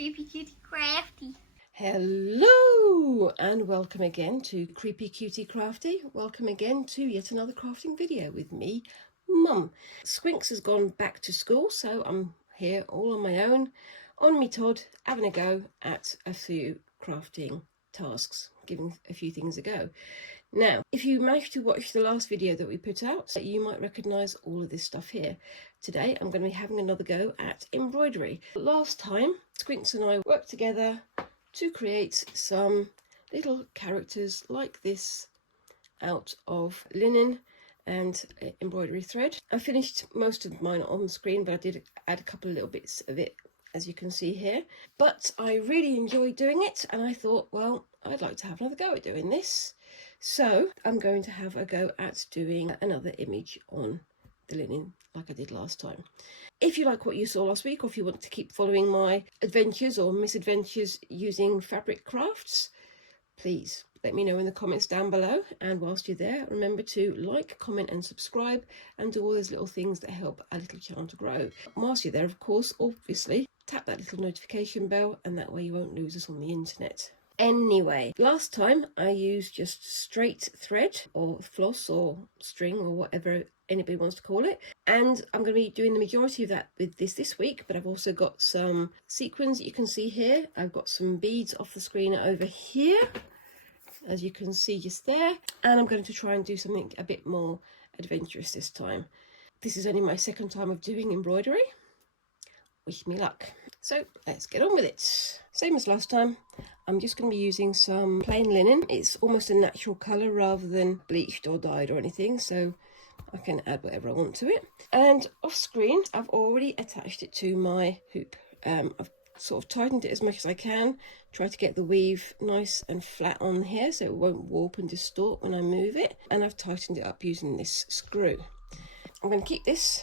Creepy Cutie Crafty. Hello and welcome again to Creepy Cutie Crafty. Welcome again to yet another crafting video with me, Mum. Squinks has gone back to school, so I'm here all on my own, on me Todd, having a go at a few crafting tasks, giving a few things a go. Now, if you managed to watch the last video that we put out, you might recognise all of this stuff here. Today I'm going to be having another go at embroidery. Last time, Squinks and I worked together to create some little characters like this out of linen and embroidery thread. I finished most of mine on the screen, but I did add a couple of little bits of it, as you can see here. But I really enjoyed doing it, and I thought, well, I'd like to have another go at doing this. So I'm going to have a go at doing another image on the linen like I did last time. If you like what you saw last week, or if you want to keep following my adventures or misadventures using fabric crafts, please let me know in the comments down below. And whilst you're there, remember to like, comment and subscribe, and do all those little things that help our little channel to grow. Whilst you're there, of course, obviously tap that little notification bell, and that way you won't lose us on the internet. Anyway, last time I used just straight thread or floss or string or whatever anybody wants to call it, and I'm going to be doing the majority of that with this week. But I've also got some sequins that you can see here. I've got some beads off the screen over here, as you can see just there, and I'm going to try and do something a bit more adventurous this time. This is only my second time of doing embroidery. Wish me luck. So let's get on with it. Same as last time, I'm just going to be using some plain linen. It's almost a natural colour rather than bleached or dyed or anything, so I can add whatever I want to it. And off screen, I've already attached it to my hoop. I've sort of tightened it as much as I can, try to get the weave nice and flat on here so it won't warp and distort when I move it. And I've tightened it up using this screw. I'm going to keep this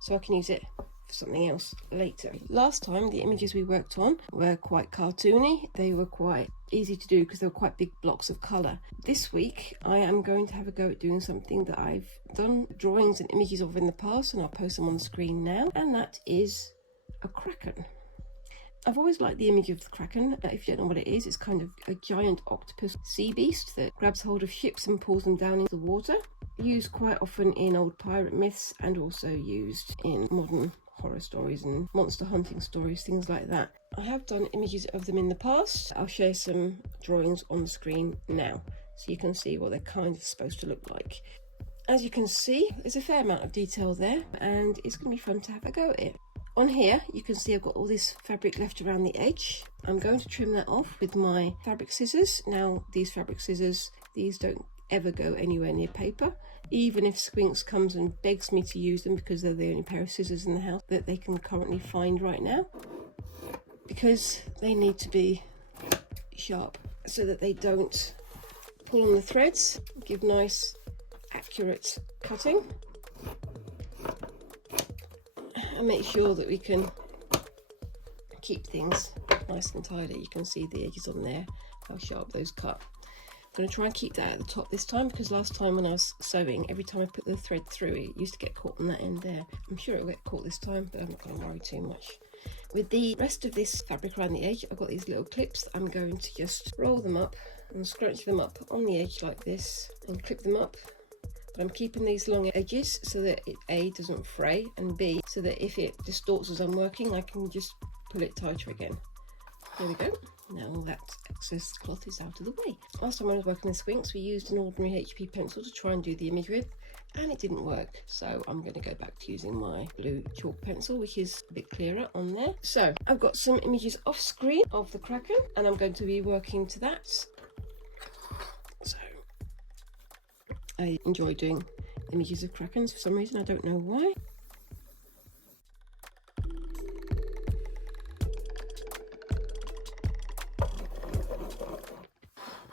so I can use it for something else later. Last time the images we worked on were quite cartoony. They were quite easy to do because they were quite big blocks of colour. This week I am going to have a go at doing something that I've done drawings and images of in the past, and I'll post them on the screen now, and that is a kraken. I've always liked the image of the kraken. If you don't know what it is, it's kind of a giant octopus sea beast that grabs hold of ships and pulls them down into the water. Used quite often in old pirate myths, and also used in modern horror stories and monster hunting stories, things like that. I have done images of them in the past. I'll share some drawings on the screen now so you can see what they're kind of supposed to look like. As you can see, there's a fair amount of detail there, and it's going to be fun to have a go at it. On here you can see I've got all this fabric left around the edge. I'm going to trim that off with my fabric scissors. Now these fabric scissors, these don't ever go anywhere near paper, even if Squinks comes and begs me to use them, because they're the only pair of scissors in the house that they can currently find right now, because they need to be sharp so that they don't pull on the threads, give nice accurate cutting, and make sure that we can keep things nice and tidy. You can see the edges on there, how sharp those cut. I'm going to try and keep that at the top this time, because last time when I was sewing, every time I put the thread through it used to get caught on that end there. I'm sure it'll get caught this time, but I'm not going to worry too much. With the rest of this fabric around the edge, I've got these little clips that I'm going to just roll them up and scrunch them up on the edge like this and clip them up. But I'm keeping these long edges so that it A, doesn't fray, and B, so that if it distorts as I'm working, I can just pull it tighter again. There we go. Now all that excess cloth is out of the way. Last time when I was working with Squinks, we used an ordinary HP pencil to try and do the image with, and it didn't work. So I'm going to go back to using my blue chalk pencil, which is a bit clearer on there. So I've got some images off screen of the kraken, and I'm going to be working to that. So I enjoy doing images of krakens for some reason, I don't know why.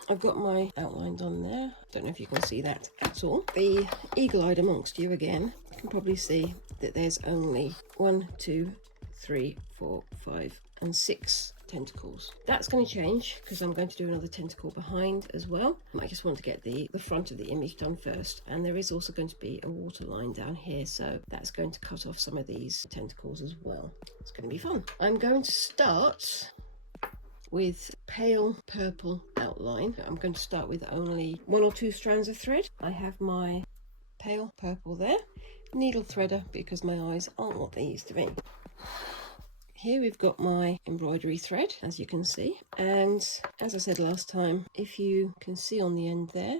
I've got my outline done there. Don't know if you can see that at all. The eagle-eyed amongst you again can probably see that there's only 1, 2, 3, 4, 5 and 6 tentacles. That's going to change because I'm going to do another tentacle behind as well. I just want to get the front of the image done first, and there is also going to be a water line down here, so that's going to cut off some of these tentacles as well. It's going to be fun. I'm going to start with pale purple outline. I'm going to start with only 1 or 2 strands of thread. I have my pale purple there, needle threader because my eyes aren't what they used to be. Here we've got my embroidery thread, as you can see, and as I said last time, if you can see on the end there,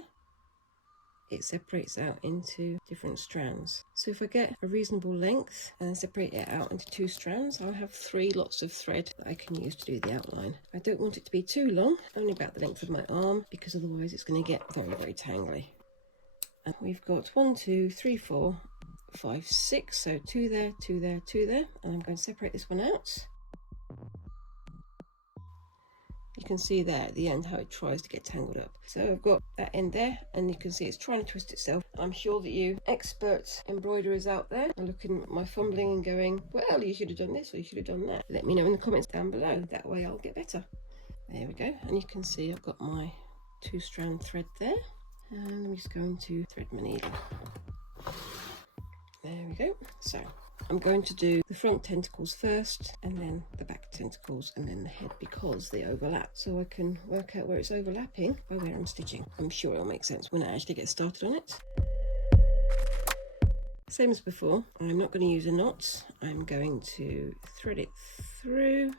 it separates out into different strands. So if I get a reasonable length and separate it out into 2 strands, I'll have 3 lots of thread that I can use to do the outline. I don't want it to be too long, only about the length of my arm, because otherwise it's going to get very, very tangly. And we've got 1, 2, 3, 4, 5, 6, so 2 there, 2 there, 2 there, and I'm going to separate this one out. You can see there at the end how it tries to get tangled up. So I've got that end there, and you can see it's trying to twist itself. I'm sure that you expert embroiderers out there are looking at my fumbling and going, well, you should have done this or you should have done that. Let me know in the comments down below, that way I'll get better. There we go, and you can see I've got my 2-strand thread there, and I'm just going to thread my needle. There we go. So I'm going to do the front tentacles first, and then the back tentacles, and then the head, because they overlap, so I can work out where it's overlapping by where I'm stitching. I'm sure it'll make sense when I actually get started on it. Same as before, I'm not going to use a knot. I'm going to thread it through,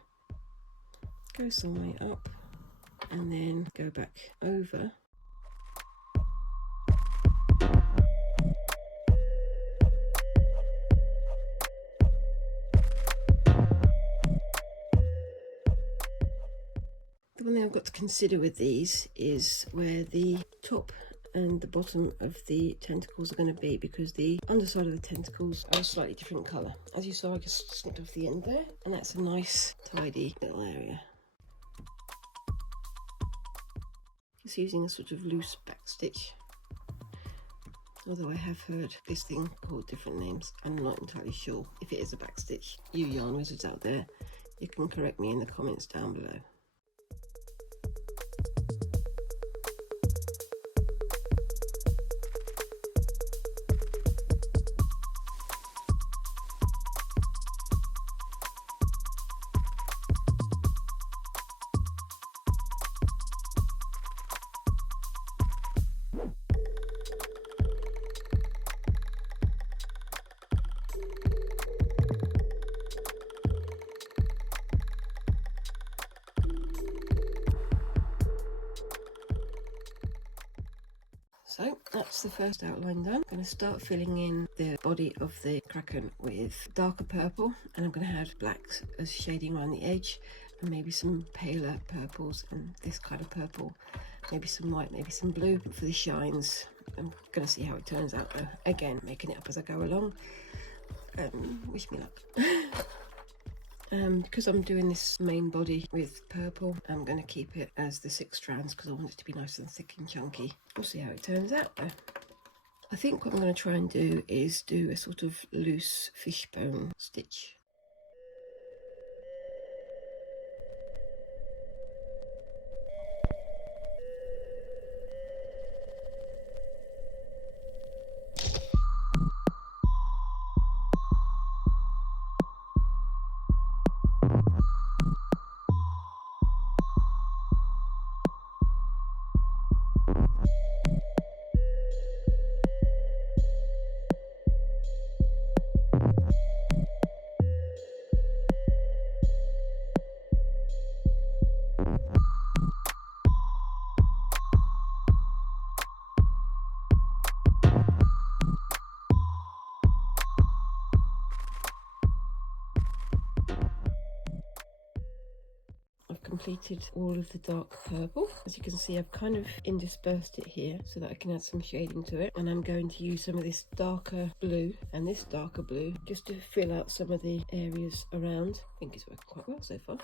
go some way up, and then go back over. The one thing I've got to consider with these is where the top and the bottom of the tentacles are going to be, because the underside of the tentacles are a slightly different colour. As you saw, I just snipped off the end there, and that's a nice tidy little area. Just using a sort of loose back stitch, although I have heard this thing called different names. I'm not entirely sure if it is a back stitch. You yarn wizards out there, you can correct me in the comments down below. So that's the first outline done. I'm going to start filling in the body of the Kraken with darker purple, and I'm going to have blacks as shading around the edge, and maybe some paler purples and this kind of purple, maybe some white, maybe some blue for the shines. I'm going to see how it turns out though. Again, making it up as I go along. Wish me luck. Because I'm doing this main body with purple, I'm going to keep it as the 6 strands because I want it to be nice and thick and chunky. We'll see how it turns out though. I think what I'm going to try and do is do a sort of loose fishbone stitch. Completed all of the dark purple. As you can see, I've kind of interspersed it here so that I can add some shading to it, and I'm going to use some of this darker blue and this darker blue just to fill out some of the areas around. I think it's working quite well so far.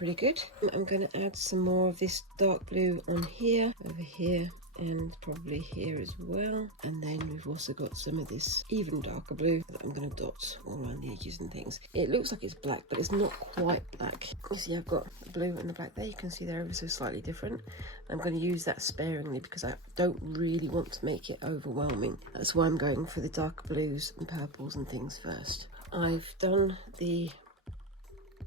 pretty good. I'm going to add some more of this dark blue on here, over here, and probably here as well. And then we've also got some of this even darker blue that I'm going to dot all around the edges and things. It looks like it's black, but it's not quite black. See, I've got the blue and the black there. You can see they're ever so slightly different. I'm going to use that sparingly because I don't really want to make it overwhelming. That's why I'm going for the dark blues and purples and things first. I've done the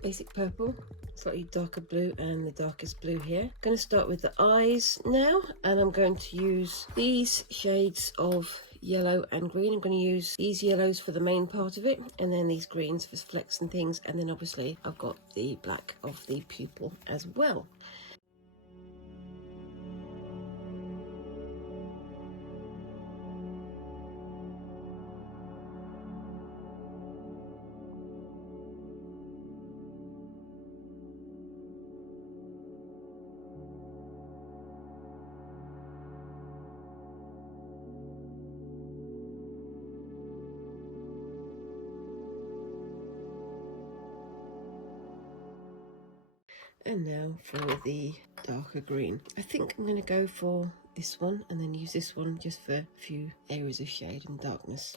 basic purple, slightly darker blue, and the darkest blue here. I'm going to start with the eyes now, and I'm going to use these shades of yellow and green. I'm going to use these yellows for the main part of it, and then these greens for flecks and things, and then obviously I've got the black of the pupil as well. And now for the darker green. I think I'm going to go for this one and then use this one just for a few areas of shade and darkness.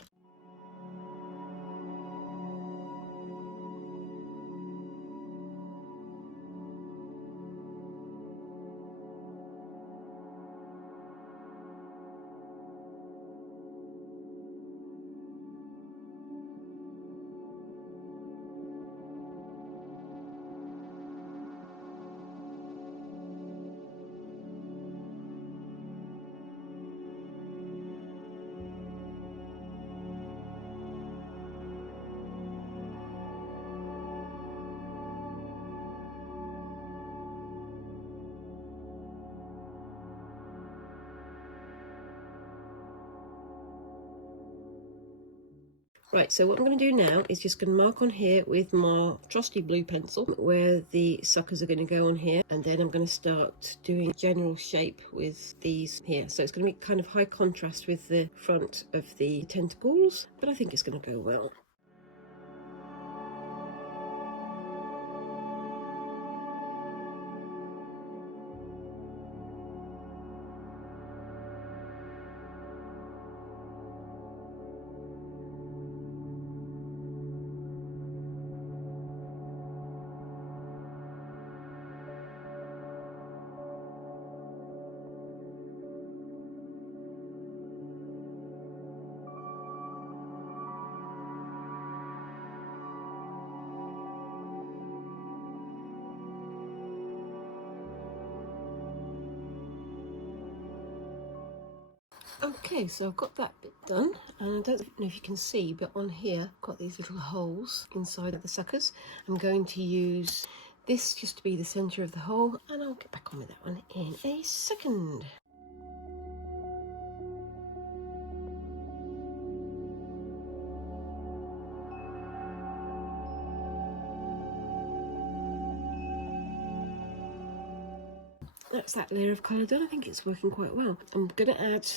Right, so what I'm going to do now is just going to mark on here with my trusty blue pencil where the suckers are going to go on here, and then I'm going to start doing general shape with these here. So it's going to be kind of high contrast with the front of the tentacles, but I think it's going to go well. Okay, so I've got that bit done, and I don't know if you can see, but on here I've got these little holes inside of the suckers. I'm going to use this just to be the centre of the hole, and I'll get back on with that one in a second. That's that layer of colour done. I think it's working quite well. I'm going to add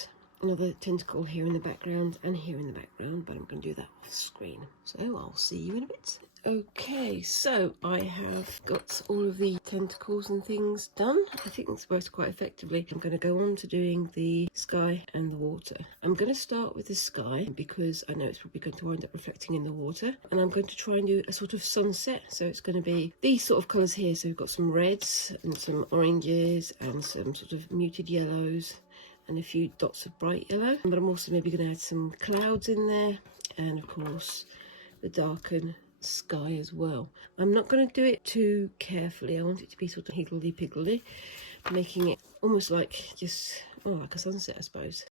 another tentacle here in the background and here in the background, but I'm going to do that off screen. So I'll see you in a bit. Okay, so I have got all of the tentacles and things done. I think it's worked quite effectively. I'm going to go on to doing the sky and the water. I'm going to start with the sky because I know it's probably going to wind up reflecting in the water, and I'm going to try and do a sort of sunset. So it's going to be these sort of colours here. So we've got some reds and some oranges and some sort of muted yellows and a few dots of bright yellow. But I'm also maybe going to add some clouds in there, and of course the darken sky as well. I'm not going to do it too carefully. I want it to be sort of higgledy-piggledy, making it almost like just, oh, like a sunset, I suppose.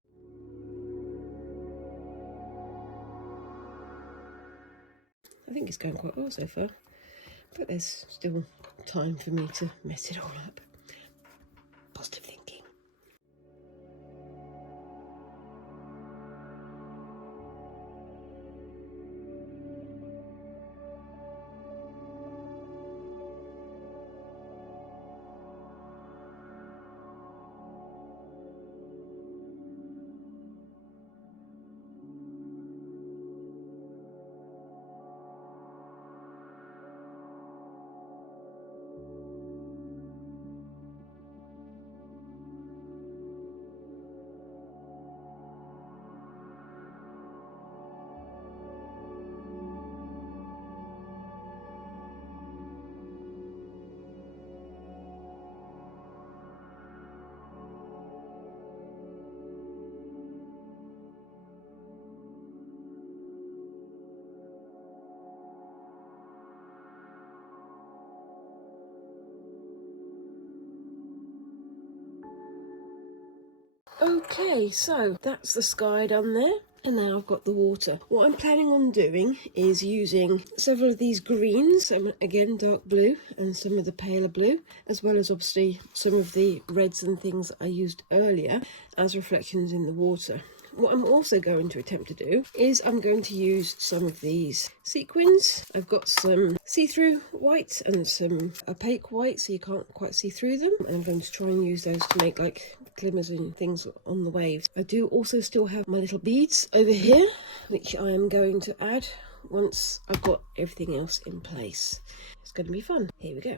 I think it's going quite well so far, but there's still time for me to mess it all up. Positive thinking. Okay, so that's the sky done there. And now I've got the water. What I'm planning on doing is using several of these greens, some again dark blue and some of the paler blue, as well as obviously some of the reds and things I used earlier as reflections in the water. What I'm also going to attempt to do is I'm going to use some of these sequins. I've got some see-through white and some opaque white, so you can't quite see through them. And I'm going to try and use those to make like glimmers and things on the waves. I do also still have my little beads over here, which I am going to add once I've got everything else in place. It's going to be fun. Here we go.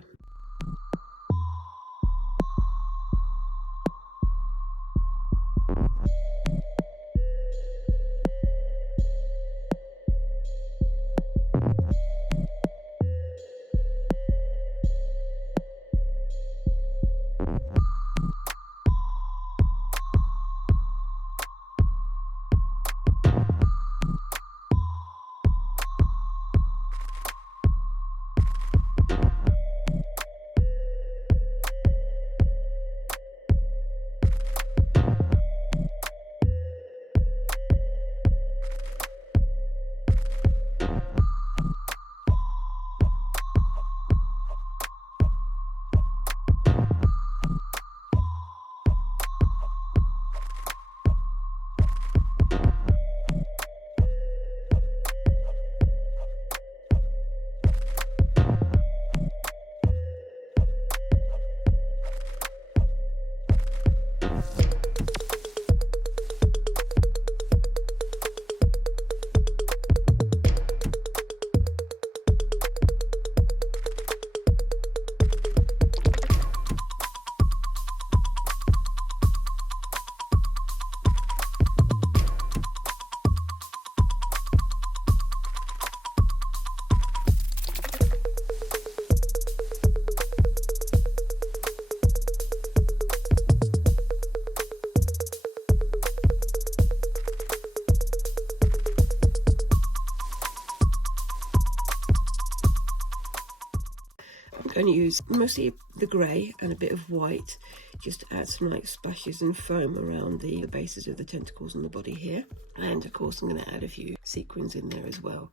I'm going to use mostly the grey and a bit of white just to add some like splashes and foam around the bases of the tentacles on the body here. And of course I'm going to add a few sequins in there as well.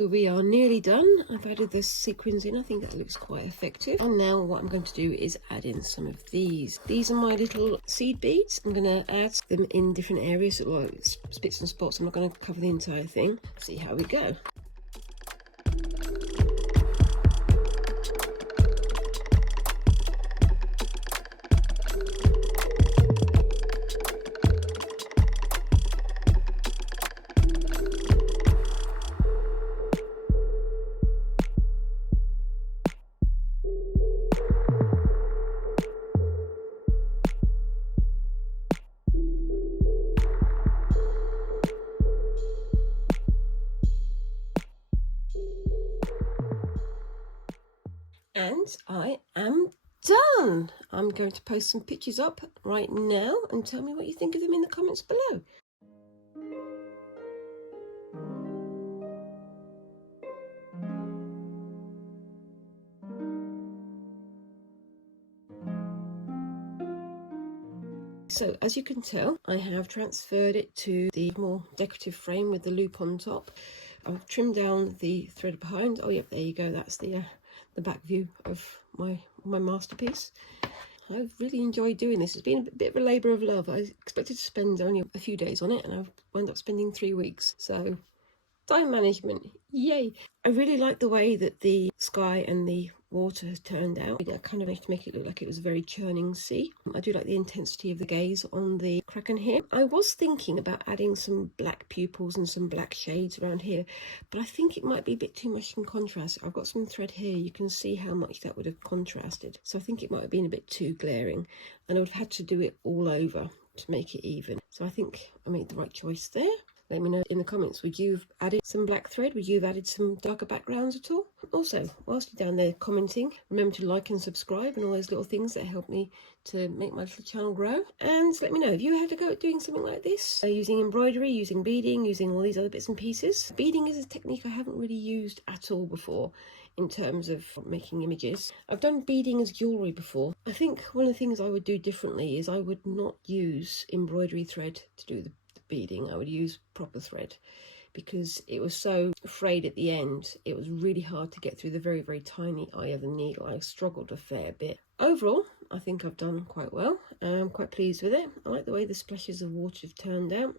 We are nearly done. I've added the sequins in. I think that looks quite effective. And now what I'm going to do is add in some of these. These are my little seed beads. I'm going to add them in different areas, like spits and spots. I'm not going to cover the entire thing. See how we go. And I am done. I'm going to post some pictures up right now and tell me what you think of them in the comments below. So as you can tell, I have transferred it to the more decorative frame with the loop on top. I've trimmed down the thread behind. Oh yep, there you go. That's the back view of my masterpiece. I've really enjoyed doing this. It's been a bit of a labour of love. I expected to spend only a few days on it and I've wound up spending 3 weeks. So time management, yay! I really like the way that the sky and the water has turned out. I kind of to make it look like it was a very churning sea. I do like the intensity of the gaze on the Kraken here. I was thinking about adding some black pupils and some black shades around here, but I think it might be a bit too much in contrast. I've got some thread here. You can see how much that would have contrasted. So I think it might have been a bit too glaring, and I would have had to do it all over to make it even. So I think I made the right choice there. Let me know in the comments, would you have added some black thread? Would you have added some darker backgrounds at all? Also, whilst you're down there commenting, remember to like and subscribe and all those little things that help me to make my little channel grow. And let me know if you had to go at doing something like this, using embroidery, using beading, using all these other bits and pieces. Beading is a technique I haven't really used at all before in terms of making images. I've done beading as jewellery before. I think one of the things I would do differently is I would not use embroidery thread to do the beading. I would use proper thread, because it was so frayed at the end. It was really hard to get through the very, very tiny eye of the needle. I struggled a fair bit. Overall, I think I've done quite well. I'm quite pleased with it. I like the way the splashes of water have turned out,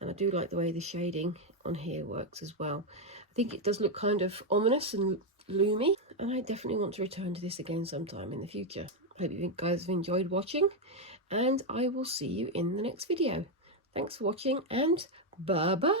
and I do like the way the shading on here works as well. I think it does look kind of ominous and loomy, and I definitely want to return to this again sometime in the future. Hope you guys have enjoyed watching, and I will see you in the next video. Thanks for watching, and bye-bye.